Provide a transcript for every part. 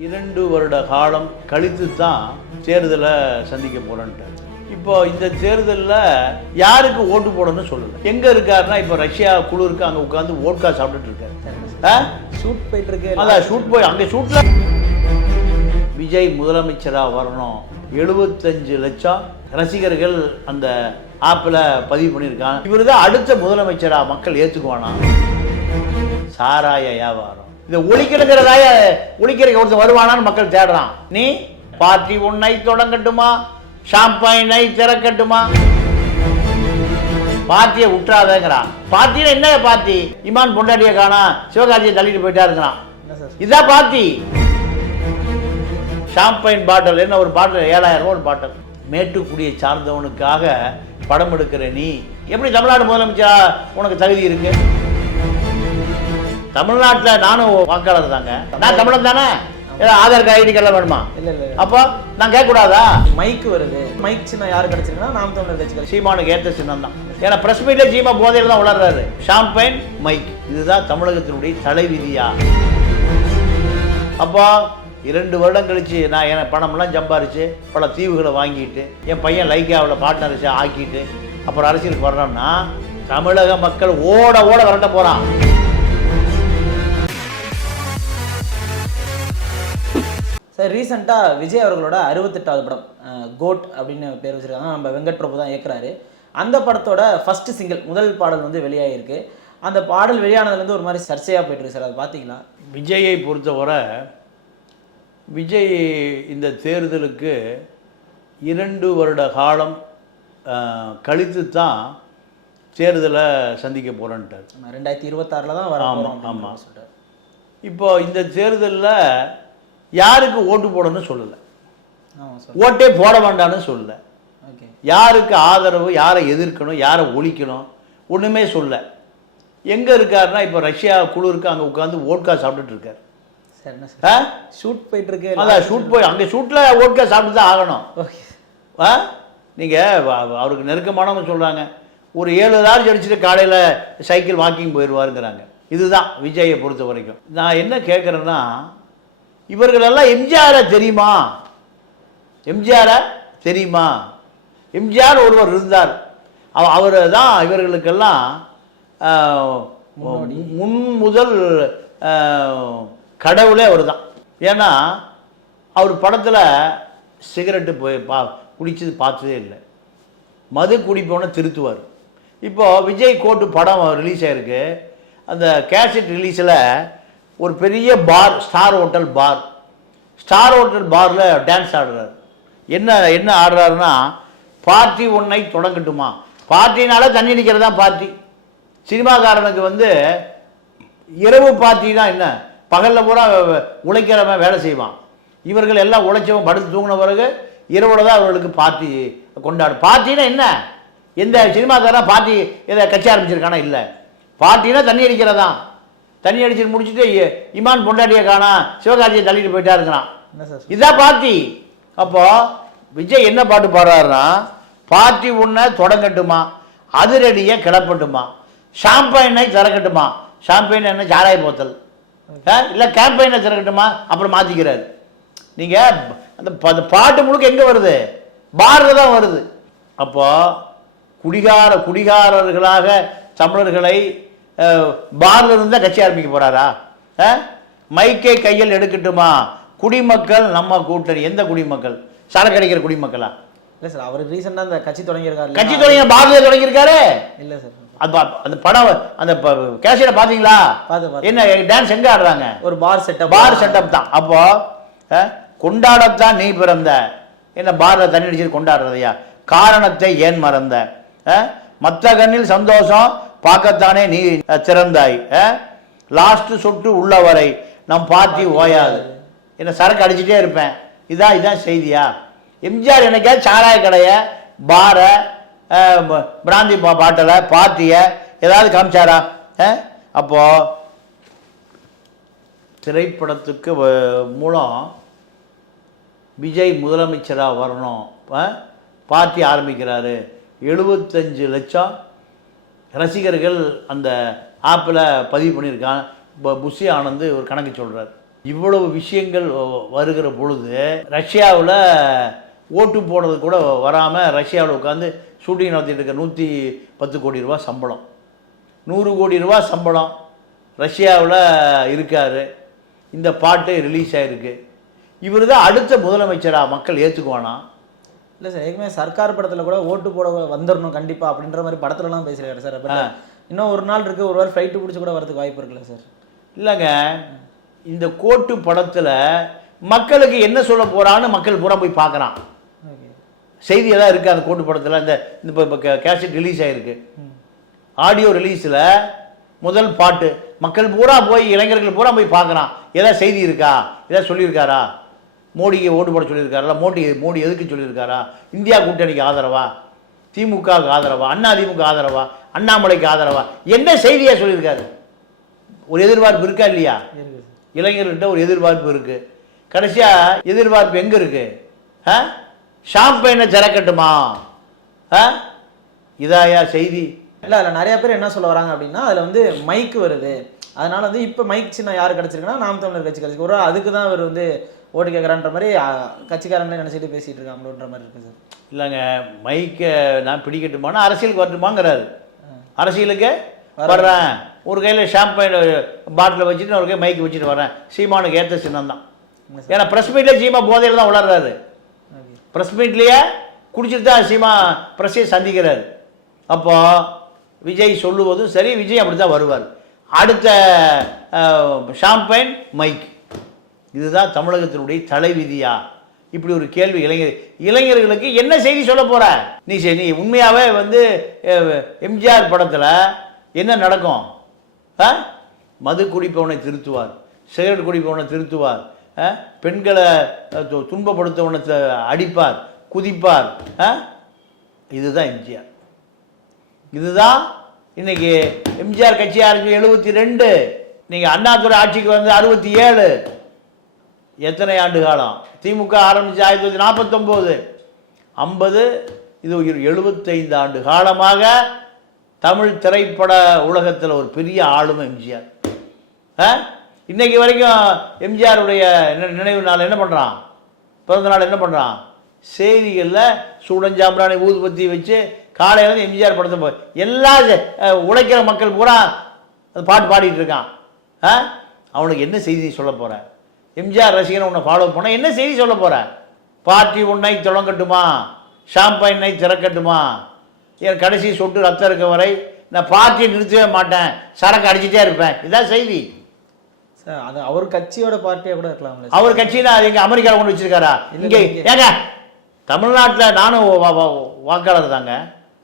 2 வருட காலம் கழித்து தான் தேர்தலை சந்திக்க போறேன்ட்டு. இப்போ இந்த தேர்தலில் யாருக்கு ஓட்டு போடணும்னு சொல்லல. எங்க இருக்காருன்னா இப்போ ரஷ்யா குழு இருக்கு, அங்கே உட்காந்து ஓட்கா சாப்பிட்டுட்டு இருக்காரு. ஷூட் போயிட்டு இருக்கு. அதான் ஷூட் போய் அங்கே ஷூட்ல விஜய் முதலமைச்சராக வரணும். 75 லட்சம் ரசிகர்கள் அந்த ஆப்பில் பதிவு பண்ணியிருக்காங்க. இவர் தான் அடுத்த முதலமைச்சராக மக்கள் ஏற்றுக்குவானா? சாராய வியாபாரம் இதை ஒழிக்கிறதுங்கிறதாய ஒழிக்கிற ஒருத்தர் வருவானான்னு மக்கள் தேடுறான். நீ பார்ட்டி ஒன்னை தொடங்கட்டுமா, ஷாம்பைனை திறக்கட்டுமா, பார்ட்டியை விட்டுறாதேங்கிறான். பார்ட்டினா என்ன பார்ட்டி? இமான் பொண்டாட்டியை காணா, சிவகார்த்தியை தள்ளிட்டு போயிட்டாருங்கிறான். இதுதான் பார்ட்டி. ஷாம்பைன் பாட்டில் என்ன ஒரு பாட்டில் 7000 ரூபா ஒரு பாட்டில். மேட்டுக்குடியை சார்ந்தவனுக்காக படம் எடுக்கிற நீ எப்படி தமிழ்நாடு முதலமைச்சரா உனக்கு தகுதி இருக்கு? தமிழ்நாட்டில் நானும் வாக்காளர் தாங்க, நான் தமிழன் தானே. ஆதார் கார்டு ஐடி கார்டு வேணுமா? இல்ல. அப்போ நான் கேட்கக்கூடாதா? மைக் வருது. மைக் சின்னம் யாரு கிடைச்சிருக்குன்னா நாம் தமிழர் கட்சி. சீமானுக்கு ஏற்ற சின்னம் தான். ஏன்னா பிரஸ் மீட்ல சீமா போதையில் தான் உளர்றாரு. ஷாம்பைன் மைக் இதுதான் தமிழகத்தினுடைய தலைவிதியா? அப்போ 2 வருடம் கழிச்சு நான் என் பணம்லாம் சம்பாரிச்சு பல தீவுகளை வாங்கிட்டு என் பையன் லைக்காவில் பார்ட்னர்ஸை ஆக்கிட்டு அப்புறம் அரசியலுக்கு வர்றோம்னா தமிழக மக்கள் ஓட ஓட விரட்ட போகிறான். சார், ரீசெண்டாக விஜய் அவர்களோட 68வது படம் கோட் அப்படின்னு பேர் வச்சுருக்காங்க. நம்ம வெங்கட் பிரபு தான் இயக்குறாரு. அந்த படத்தோட ஃபர்ஸ்ட் சிங்கிள் முதல் பாடல் வந்து வெளியாகிருக்கு. அந்த பாடல் வெளியானதுலேருந்து ஒரு மாதிரி சர்ச்சையாக போயிட்டுருக்கு சார், அதை பார்த்தீங்களா? விஜயை பொறுத்தவரை விஜய் இந்த தேர்தலுக்கு 2 வருட காலம் கழித்து தான் தேர்தலை சந்திக்க போகிறேன்ட்டார். 2026 தான் வர. ஆமாம் சொல்கிறார். இப்போ இந்த தேர்தலில் யாருக்கு ஓட்டு போடணும்னு சொல்லலை, ஓட்டே போட வேண்டாம்னு சொல்லலை. யாருக்கு ஆதரவு, யாரை எதிர்க்கணும், யாரை ஒழிக்கணும் ஒன்றுமே சொல்ல. எங்கே இருக்காருன்னா இப்போ ரஷ்யா குழு இருக்கு, அங்கே உட்காந்து ஓட்கா சாப்பிட்டுட்டு இருக்காரு. ஷூட் போயிட்டு இருக்கு. அதான் ஷூட் போய் அங்கே ஷூட்டில் ஓட்கா சாப்பிட்டு தான் ஆகணும். நீங்கள் அவருக்கு நெருக்கமானவங்க சொல்கிறாங்க ஒரு 7 நாள் அடிச்சுட்டு காலையில் சைக்கிள் வாக்கிங் போயிடுவாருங்கிறாங்க. இதுதான் விஜயை பொறுத்த வரைக்கும். நான் என்ன கேட்குறேன்னா, இவர்களெல்லாம் எம்ஜிஆரை தெரியுமா? எம்ஜிஆரை தெரியுமா? எம்ஜிஆர் ஒருவர் இருந்தார், அவர் தான் இவர்களுக்கெல்லாம் முதல் கடவுளே அவர் தான். ஏன்னா அவர் படத்தில் சிகரெட்டு போய் குடிச்சது பார்த்ததே இல்லை, மது குடிப்போன்னு திருத்துவார். இப்போது விஜய் கோட்டு படம் ரிலீஸ் ஆகிருக்கு. அந்த கேசட் ரிலீஸில் ஒரு பெரிய பார், ஸ்டார் ஹோட்டல் பாரில் டான்ஸ் ஆடுறாரு. என்ன ஆடுறாருன்னா, பார்ட்டி ஒன்னை தொடங்கட்டுமா. பார்ட்டினால தண்ணி அடிக்கிறது தான் பார்ட்டி. சினிமாக்காரனுக்கு வந்து இரவு பார்ட்டி தான். என்ன பகலில் பூரா உழைக்கிறவன் வேலை செய்வான். இவர்கள் எல்லாம் உழைச்சவன் படுத்து தூங்கின பிறகு இரவோட தான் அவர்களுக்கு பார்ட்டி கொண்டாடும். பார்ட்டினா என்ன? எந்த சினிமாக்காரன் பார்ட்டி எதை கட்சி ஆரம்பிச்சிருக்கானா? இல்லை. பார்ட்டினா தண்ணி அடிக்கிறதான். தண்ணி அடிச்சு முடிச்சுட்டு இமான் பொண்டாட்டியை காணா, சிவகார்த்தியை தள்ளிட்டு போயிட்டாருங்கிறான். இதுதான் பார்ட்டி. அப்போ விஜய் என்ன பாட்டு பாடுறாருன்னா, பார்ட்டி ஒன்றை தொடங்கட்டுமா, அதிரடியை கிளப்பட்டுமா, ஷாம்பைனை திறக்கட்டுமா. ஷாம்பைன் என்ன? சாராய போத்தல் இல்லை, கேம்பைனை திறக்கட்டுமா. அப்புறம் மாற்றிக்கிறாரு. நீங்கள் அந்த பாட்டு முழுக்க எங்கே வருது? பாரில் தான் வருது. அப்போ குடிகாரர்களாக தமிழர்களை பாரில் இருந்தால் கட்சி ஆரம்பிக்க போகிறாரா? மைக்கை கையில் எடுக்கட்டுமா. குடிமக்கள் நம்ம கூட்டணி. எந்த குடிமக்கள்? சரக்கு அடிக்கிற குடிமக்களா? இல்லை சார், அவர் ரீசெண்டாக அந்த கட்சி தொடங்கியிருக்காரு. கட்சி தொடங்கி பாரதியில் தொடங்கியிருக்காரு. இல்லை சார், அந்த படம் அந்த கேஷியரை பார்த்தீங்களா? என்ன டான்ஸ் எங்கே ஆடுறாங்க? ஒரு பார் செட்டப் தான். அப்போ கொண்டாடத்தான் நீ பிறந்த, என்ன பாரில் தண்ணி அடிச்சு கொண்டாடுறதையா? காரணத்தை ஏன் மறந்த? மற்ற கண்ணில் சந்தோஷம் பார்க்கத்தானே நீ திறந்தாய். லாஸ்ட் சொட்டு உள்ளவரை நம் பார்ட்டி ஓயாது. என்ன சரக்கு அடிச்சுட்டே இருப்பேன். இதான் செய்தியா? எம்ஜிஆர் என்னைக்காவது சாராய கடையை, பாரை, பிராந்தி பாட்டிலை, பார்ட்டியை ஏதாவது காமிச்சாரா? அப்போ திரைப்படத்துக்கு மூலம் விஜய் முதலமைச்சராக வரணும், பார்ட்டி ஆரம்பிக்கிறாரு. 75 லட்சம் ரசிகர்கள் அந்த ஆப்பில் பதிவு பண்ணியிருக்கான். புஷி ஆனந்த் ஒரு கணக்கு சொல்கிறார். இவ்வளவு விஷயங்கள் வருகிற பொழுது ரஷ்யாவில் ஓட்டு போடுறது கூட வராமல் ரஷ்யாவில் உட்காந்து ஷூட்டிங் நடத்திட்டு இருக்க 110 கோடி ரூபா சம்பளம், 100 கோடி ரூபா சம்பளம் ரஷ்யாவில் இருக்கார். இந்த பாட்டு ரிலீஸ் ஆகிருக்கு. இவர் தான் அடுத்த முதலமைச்சராக மக்கள் ஏற்றுக்குவானா? இல்லை சார், ஏற்கனவே சர்க்கார் படத்தில் கூட ஓட்டு போட வந்துடணும் கண்டிப்பாக அப்படின்ற மாதிரி படத்துலலாம் பேசுகிறாரு சார். அப்போ இன்னும் ஒரு நாள் இருக்குது, ஒரு வாரம் ஃப்ளைட்டு பிடிச்சி கூட வரதுக்கு வாய்ப்பு இருக்குல்ல சார்? இல்லைங்க, இந்த கோட்டு படத்தில் மக்களுக்கு என்ன சொல்ல போகிறான்னு மக்கள் பூரா போய் பார்க்குறான். செய்தியெல்லாம் இருக்குது அந்த கோட்டு படத்தில். இந்த இப்போ கேசட் ரிலீஸ் ஆகிருக்கு, ஆடியோ ரிலீஸில் முதல் பாட்டு மக்கள் பூரா போய் இளைஞர்கள் பூரா போய் பார்க்குறான். ஏதாவது செய்தி இருக்கா, ஏதாவது சொல்லியிருக்காரா, மோடிக்கு ஓட்டு போட சொல்லியிருக்காரா, மோடி எதுக்கு சொல்லியிருக்காரா, இந்தியா கூட்டணிக்கு ஆதரவா, திமுகவுக்கு ஆதரவா, அதிமுக ஆதரவா, அண்ணாமலைக்கு ஆதரவா, என்ன செய்தியாக சொல்லியிருக்காரு? ஒரு எதிர்பார்ப்பு இருக்கா இல்லையா? இளைஞர்கிட்ட ஒரு எதிர்பார்ப்பு இருக்குது. கடைசியாக எதிர்பார்ப்பு எங்கே இருக்குது? ஷாம்பெயினை திறக்கட்டுமா? இதாயா செய்தி? இல்லை, அதில் நிறைய பேர் என்ன சொல்ல வராங்க அப்படின்னா, அதில் வந்து மைக்கு வருது, அதனால வந்து இப்போ மைக் சின்ன யார் கிடச்சிருக்குன்னா நாம் தமிழர் கட்சி கிடச்சிருக்கு, ஒரு அதுக்கு தான் அவர் வந்து ஓட்டு கேட்குறான்ற மாதிரி கட்சிக்காரங்களே நினச்சிட்டு பேசிகிட்டு இருக்காங்களோன்ற மாதிரி இருக்குது சார். இல்லைங்க, மைக்கை நான் பிடிக்கட்டுமானா அரசியலுக்கு வரட்டுமாங்கிறாரு. அரசியலுக்கு வர்றேன், ஒரு கையில் ஷாம்பைன் பாட்டில் வச்சுட்டு ஒரு கை மைக்கு வச்சுட்டு வரேன். சீமானுக்கு ஏற்ற சின்னம் தான். ஏன்னா ப்ரெஸ் மீட்லேயே சீமா போதையில் தான் வளர்றாரு. ப்ரெஸ் மீட்லேயே குடிச்சிட்டு தான் சீமா ப்ரெஸ்ஸையை சந்திக்கிறாரு. அப்போ விஜய் சொல்லுவதும் சரி, விஜய் அப்படி தான் வருவார். அடுத்த ஷாம்பைன் மைக், இதுதான் தமிழகத்தினுடைய தலைவிதியா? இப்படி ஒரு கேள்வி இளைஞர்களுக்கு என்ன செய்தி சொல்ல போற? நீ உண்மையாவே வந்து எம்ஜிஆர் படத்தில் என்ன நடக்கும்? மது குடிப்பவனை திருத்துவார், சிகரெட் குடிப்பவனை திருத்துவார், பெண்களை துன்பப்படுத்தவனை அடிப்பார், குதிப்பார். இதுதான் எம்ஜிஆர். இதுதான் இன்னைக்கு எம்ஜிஆர் கட்சி ஆரம்பிச்சு 72, நீங்க அண்ணாதுரை ஆட்சிக்கு வந்து 67, எத்தனை ஆண்டு காலம்? திமுக ஆரம்பிச்சு 1949, 50, இது 75 ஆண்டு காலமாக தமிழ் திரைப்பட உலகத்தில் ஒரு பெரிய ஆளுமை எம்ஜிஆர். இன்னைக்கு வரைக்கும் எம்ஜிஆருடைய நினைவு நாள் என்ன பண்ணுறான், பிறந்த நாள் என்ன பண்ணுறான்? செய்திகளில் சூடஞ்சாம்பிராணி ஊதுபத்தி வச்சு காலையில் எம்ஜிஆர் படத்தை எல்லா உழைக்கிற மக்கள் பூரா பாட்டு பாடிட்டு இருக்கான். அவனுக்கு என்ன செய்தி சொல்ல போகிற? எம்ஜிஆர் ரசிகனை உன்னை ஃபாலோ பண்ண என்ன செய்தி சொல்ல போகிற? பார்ட்டி உன்னை தொடங்கட்டுமா, ஷாம்பைனை திறக்கட்டுமா, என் கடைசி சொட்டு ரத்தம் இருக்க வரை நான் பார்ட்டியை நிறுத்தவே மாட்டேன், சரக்கு அடிச்சுட்டே இருப்பேன், இதான் செய்தி. சார், அது அவர் கட்சியோட பார்ட்டியாக கூட இருக்கலாம். அவர் கட்சினா அது எங்கே அமெரிக்காவில் கொண்டு வச்சிருக்காரா? இங்கே ஏங்க தமிழ்நாட்டில் நானும் வாக்காளர் தாங்க,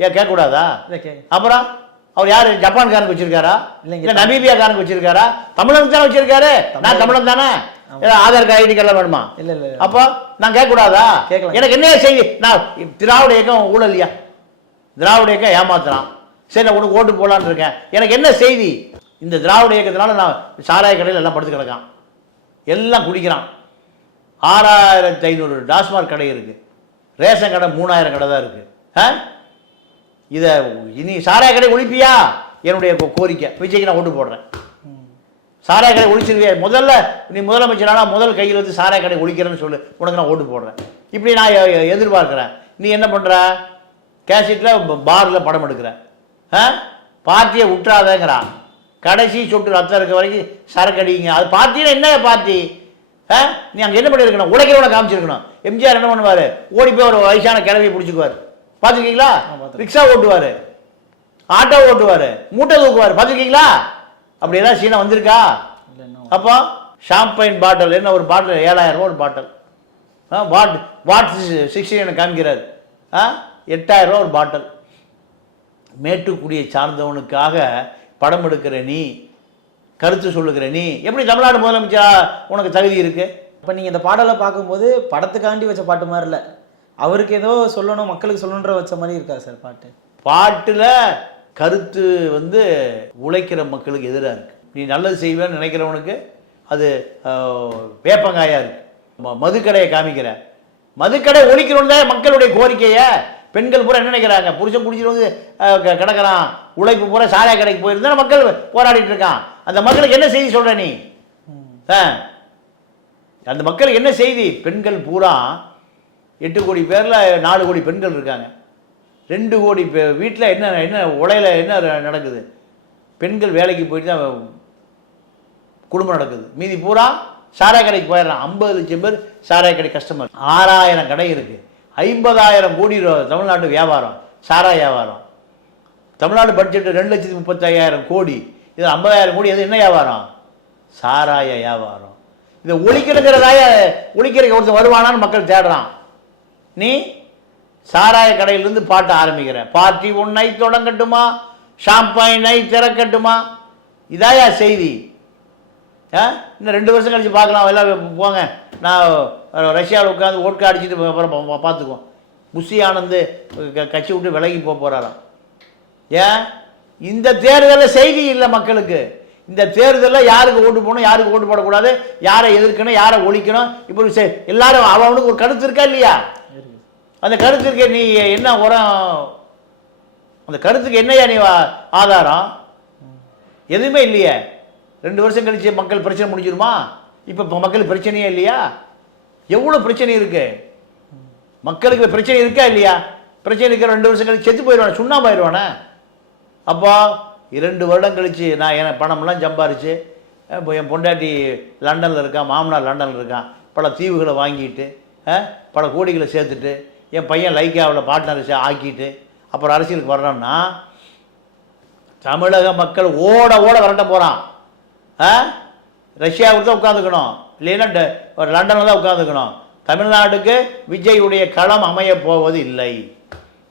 ஏன் கேட்கக்கூடாதா? அப்புறம் அவர் யார் ஜப்பான்காரனுக்கு வச்சிருக்காரா, இல்லை நமீபியாக்காரனுக்கு வச்சிருக்காரா? தமிழனுக்கு தானே வச்சிருக்காரு. நான் தமிழன் தானே, ஆதார் கார்டு ஐடி கார்டுலாம் வேணுமா? இல்லை இல்லை. அப்போ நான் கேட்கக்கூடாதா? எனக்கு என்ன செய்தி? நான் திராவிட இயக்கம் ஊழலியா, திராவிட இயக்கம் ஏமாத்துறான், சரி நான் உனக்கு ஓட்டு போடலான்னு இருக்கேன், எனக்கு என்ன செய்தி? இந்த திராவிட இயக்கத்தினால நான் சாராய கடையில் எல்லாம் படுத்து கிடக்கான், எல்லாம் குடிக்கிறான். 6500 டாஸ்மாக் கடை இருக்குது, ரேஷன் கடை 3000 கடை தான் இருக்குது. இதை இனி சாராய கடை ஒழிப்பியா? என்னுடைய கோரிக்கை. விஜய்க்கு நான் ஓட்டு போடுறேன். சாராய கடை ஒழிச்சிருவியா? முதல்ல நீ முதலமைச்சரானா முதல் கையில் வந்து சாராய கடை ஒழிக்கிறேன்னு சொல்லு, உனக்கு நான் ஓட்டு போடுறேன். இப்படி நான் எதிர்பார்க்குறேன். நீ என்ன பண்ணுற? கேசட்டில் பாரில் படம் எடுக்கிற, பார்ட்டியை விட்டுறாதேங்கிறா. கடைசி சொட்டு ரத்தம் இருக்க வரைக்கும் சரக்கு அடிங்க. அது பார்ட்டினா என்ன பார்ட்டி? நீ அங்கே என்ன பண்ணியிருக்கணும்? உழைக்கிறவனை காமிச்சிருக்கணும். எம்ஜிஆர் என்ன பண்ணுவார்? ஓடி போய் ஒரு வயசான கிழவியை பிடிச்சிக்குவார், பார்த்துருக்கீங்களா? ரிக்ஷா ஓட்டுவார், ஆட்டோ ஓட்டுவார், மூட்டை தூக்குவார், பார்த்துருக்கீங்களா? அப்படி ஏதாவது சீனா வந்திருக்கா? அப்போ ஷாம்பைன் பாட்டில் என்ன ஒரு பாட்டில் 7000 ரூபா ஒரு பாட்டில். வாட் 60 காமிக்கிறார். 8000 ரூபா ஒரு பாட்டில். மேட்டுக்குடியை சார்ந்தவனுக்காக படம் எடுக்கிற நீ, கருத்து சொல்லுகிற நீ, எப்படி தமிழ்நாடு முதலமைச்சா உனக்கு தகுதி இருக்கு? இப்போ நீங்கள் இந்த பாடலை பார்க்கும்போது படத்துக்காண்டி வச்ச பாட்டு மாதிரி இல்லை, அவருக்கு ஏதோ சொல்லணும், மக்களுக்கு சொல்லணுன்ற வச்ச மாதிரி இருக்கா சார் பாட்டு? பாட்டில் கருத்து வந்து உழைக்கிற மக்களுக்கு எதிராக இருக்கு. நீ நல்லது செய்வேன்னு நினைக்கிறவனுக்கு அது வேப்பங்காயா இருக்கு. மதுக்கடையை காமிக்கிற, மதுக்கடை ஒழிக்கணும்னு தான் மக்களுடைய கோரிக்கையை. பெண்கள் பூரா என்ன நினைக்கிறாங்க? புருஷன் குடிச்சிட்டு வந்து கிடக்கிறான், உழைப்பு பூரா சாராய கடைக்கு போயிருந்தா மக்கள் போராடிட்டு இருக்கான். அந்த மக்களுக்கு என்ன செய்தி சொல்ற நீ? அந்த மக்களுக்கு என்ன செய்தி? பெண்கள் பூரா 8 கோடி பேரில் 4 கோடி பெண்கள் இருக்காங்க. 2 கோடி வீட்டில் என்ன உலையில் என்ன நடக்குது? பெண்கள் வேலைக்கு போயிட்டு தான் குடும்பம் நடக்குது. மீதி பூரா சாராய கடைக்கு போயிடுறான். 50 லட்சம் பேர் சாராய கடை கஸ்டமர். 6000 கடை இருக்குது. 50,000 கோடி தமிழ்நாட்டு வியாபாரம், சாராய வியாபாரம். தமிழ்நாடு பட்ஜெட் 2,35,000 கோடி. இது 50,000 கோடி. அது என்ன வியாபாரம்? சாராய வியாபாரம். இதை ஒழிக்கிறதுக்கு ஒருத்தர் வருவானான்னு மக்கள் தேடுறான். நீ சாராய கடையிலிருந்து பாட்ட ஆரம்பிக்கிற. பார்ட்டி உன்னை தொடங்கட்டுமா, ஷாம்பைனை திறக்கட்டுமா, இதாயா செய்தி? இன்னும் 2 வருஷம் கழிச்சு பார்க்கலாம். எல்லாம் போங்க, நான் ரஷ்யாவில் உட்காந்து ஓட்கா அடிச்சுட்டு அப்புறம் பார்த்துக்குவோம். புஷி ஆனந்து கட்சி விட்டு விலகி போகிறாராம். ஏன்? இந்த தேர்தலில் செய்தி இல்லை மக்களுக்கு. இந்த தேர்தலில் யாருக்கு ஓட்டு போகணும், யாருக்கு ஓட்டு போடக்கூடாது, யாரை எதிர்க்கணும், யாரை ஒழிக்கணும், இப்போ எல்லாரும் அவனுக்கு ஒரு கருத்து இருக்கா இல்லையா? அந்த கருத்துக்கு நீ என்ன உரம்? அந்த கருத்துக்கு என்னையா நீ ஆதாரம்? எதுவுமே இல்லையே. 2 வருஷம் கழிச்சு மக்கள் பிரச்சனை முடிஞ்சிருமா? இப்போ மக்களுக்கு பிரச்சனையே இல்லையா? எவ்வளோ பிரச்சனை இருக்கு மக்களுக்கு? பிரச்சனை இருக்கா இல்லையா? பிரச்சனை இருக்கிற 2 வருஷம் கழிச்சு செத்து போயிடுவானே, சுண்ணாம்பு ஆயிடுவானே. அப்போ 2 வருடம் கழிச்சு நான் என் பணம்லாம் சம்பாரிச்சு, இப்போ என் பொண்டாட்டி லண்டனில் இருக்கான், மாமனார் லண்டனில் இருக்கான், பல தீவுகளை வாங்கிட்டு, பல கோடிகளை சேர்த்துட்டு, என் பையன் லைக்காவில் பார்ட்னர்ஸை ஆக்கிட்டு அப்புறம் அரசியலுக்கு வர்றோம்னா தமிழக மக்கள் ஓட விரட்ட போகிறான். ரஷ்யாவுக்கு தான் உட்காந்துக்கணும், இல்லைன்னா லண்டனில் தான் உட்காந்துக்கணும். தமிழ்நாட்டுக்கு விஜயுடைய களம் அமைய போவது இல்லை.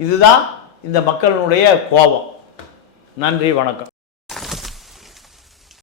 இதுதான் இந்த மக்களுடைய கோபம். நன்றி, வணக்கம்.